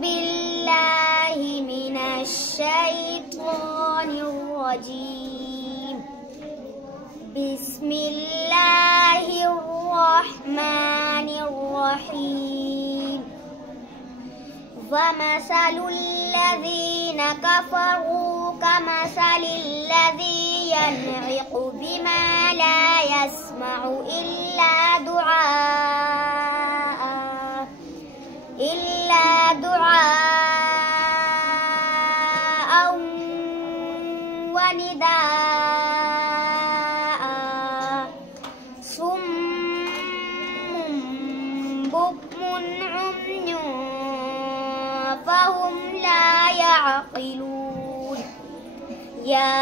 بالله من الشيطان الرجيم. بسم الله الرحمن الرحيم. ومثل الذين كفروا كمثل الذي ينعق بما لا يسمع إلا دعاء ونداء صم بكم عمي فهم لا يعقلون. يا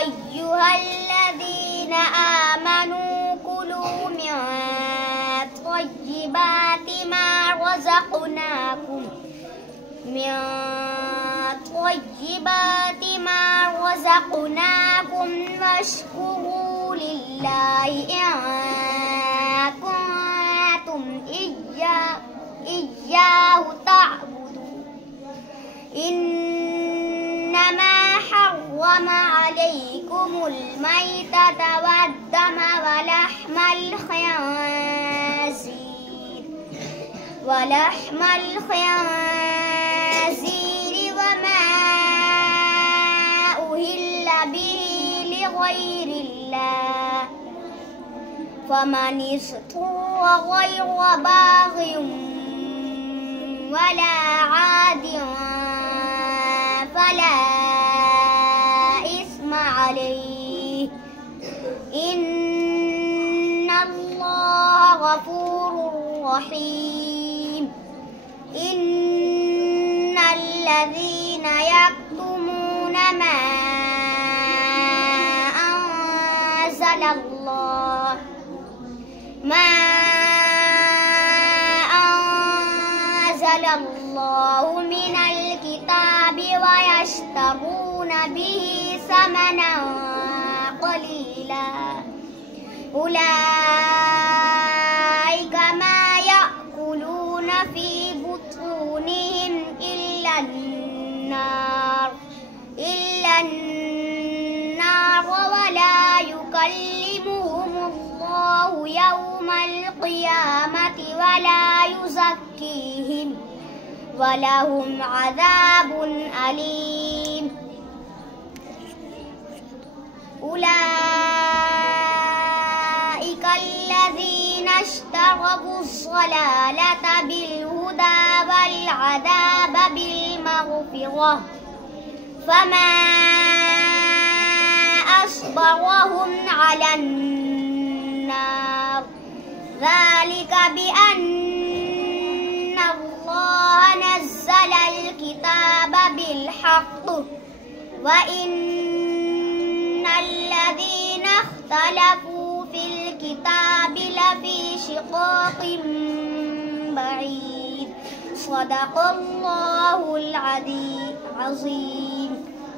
أيها الذين آمنوا كلوا من طيبات ما رزقناكم واشكروا لله إن كنتم إياه تعبدون. إنما حرم عليكم الميتة والدم ولحم الخنزير وما أهل به لغير الله، فمن اضطر غير باغ ولا عاد فلا إثم عليه، إن الله غفور رحيم. إن الذين يكتمون ما أنزل الله من الكتاب ويشترون به ثمنا قليلا أولئك ما يأكلون في بطونهم إلا النار ولا يكلمهم الله يوم القيامة ولا يزكيهم ولهم عذاب أليم. أولئك الذين اشتروا الضلالة بالهدى والعذاب بالمغفرة فما أصبرهم على النار، ذلك بأن الله نزل الكتاب بالحق وإن الذين اختلفوا في الكتاب لفي شقاق بعيد. صدق الله العظيم.